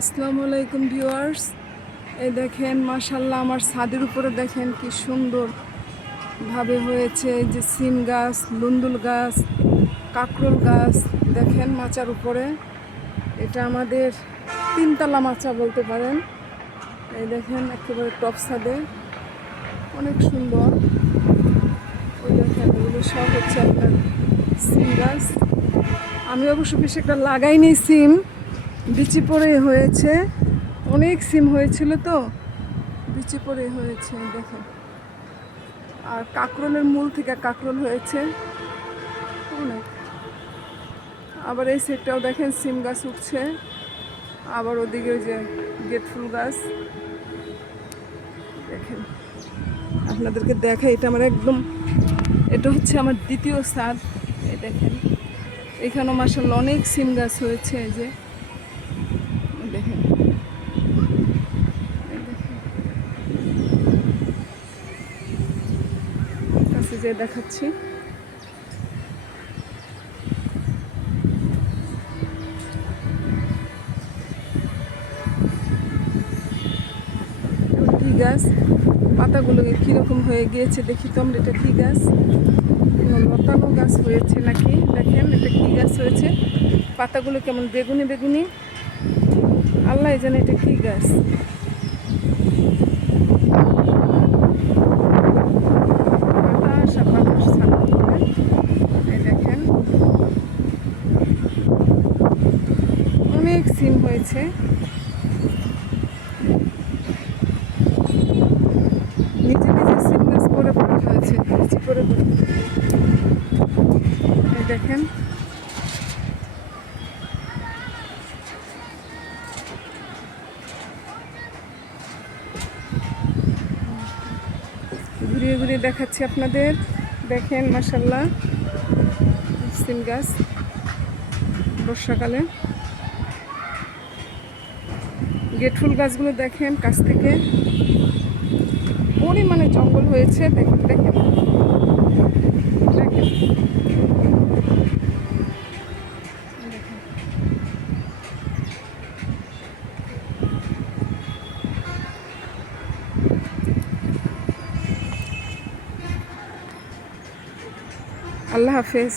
আসসালামু আলাইকুম ভিউয়ার্স। এই দেখেন মাশাআল্লাহ, আমার ছাদের উপরে দেখেন কি সুন্দর ভাবে হয়েছে। এই যে সিম গাছ, লুন্দুল গাছ, কাকরোল গাছ দেখেন মাচার উপরে। এটা আমাদের তিনতলা মাচা বলতে পারেন। এই দেখেন একেবারে টপ ছাদে, অনেক সুন্দর। ওই দেখেন এগুলো সব হচ্ছে আপনার সিম গাছ। আমি অবশ্য বেশি একটা লাগাইনি সিম, বিচি পড়ে হয়েছে। অনেক সিম হয়েছিল তো বিচি পড়ে হয়েছে দেখেন। আর কাকরোলের মূল থেকে কাকরোল হয়েছে অনেক। আবার এই সাইডটাও দেখেন সিম গাছ উঠছে। আবার ওদিকে ওই যে গেট ফুল গাছ দেখেন, আপনাদেরকে দেখাই। এটা আমার একদম, এটা হচ্ছে আমার দ্বিতীয় ছাদ। এই দেখেন এখানেও মাশাআল্লাহ অনেক সিম গাছ হয়েছে। এই যে দেখেন, কাছে যে দেখাচ্ছি। কি গাছ, পাতাগুলো কীরকম হয়ে গিয়েছে দেখি তো আমরা। এটা কী গাছ, লতানো গাছ হয়েছে নাকি? দেখেন এটা কী গাছ হয়েছে, পাতাগুলো কেমন বেগুনি বেগুনি। আল্লাহ জানে এটা কী গাছ। দেখেন অনেক সিম হয়েছে। নিচে নিচে সিম গাছ পরে পড়ে হয়েছে, নিচে পরে পড়ে। এই দেখেন ঘুরিয়ে ঘুরিয়ে দেখাচ্ছি আপনাদের। দেখেন মাশাআল্লাহ সিম গাছ বর্ষাকালে। গেট ফুল গাছগুলো দেখেন কাছ থেকে, পরিমাণে জঙ্গল হয়েছে। দেখেন দেখেন দেখেন আল্লাহ হাফেজ।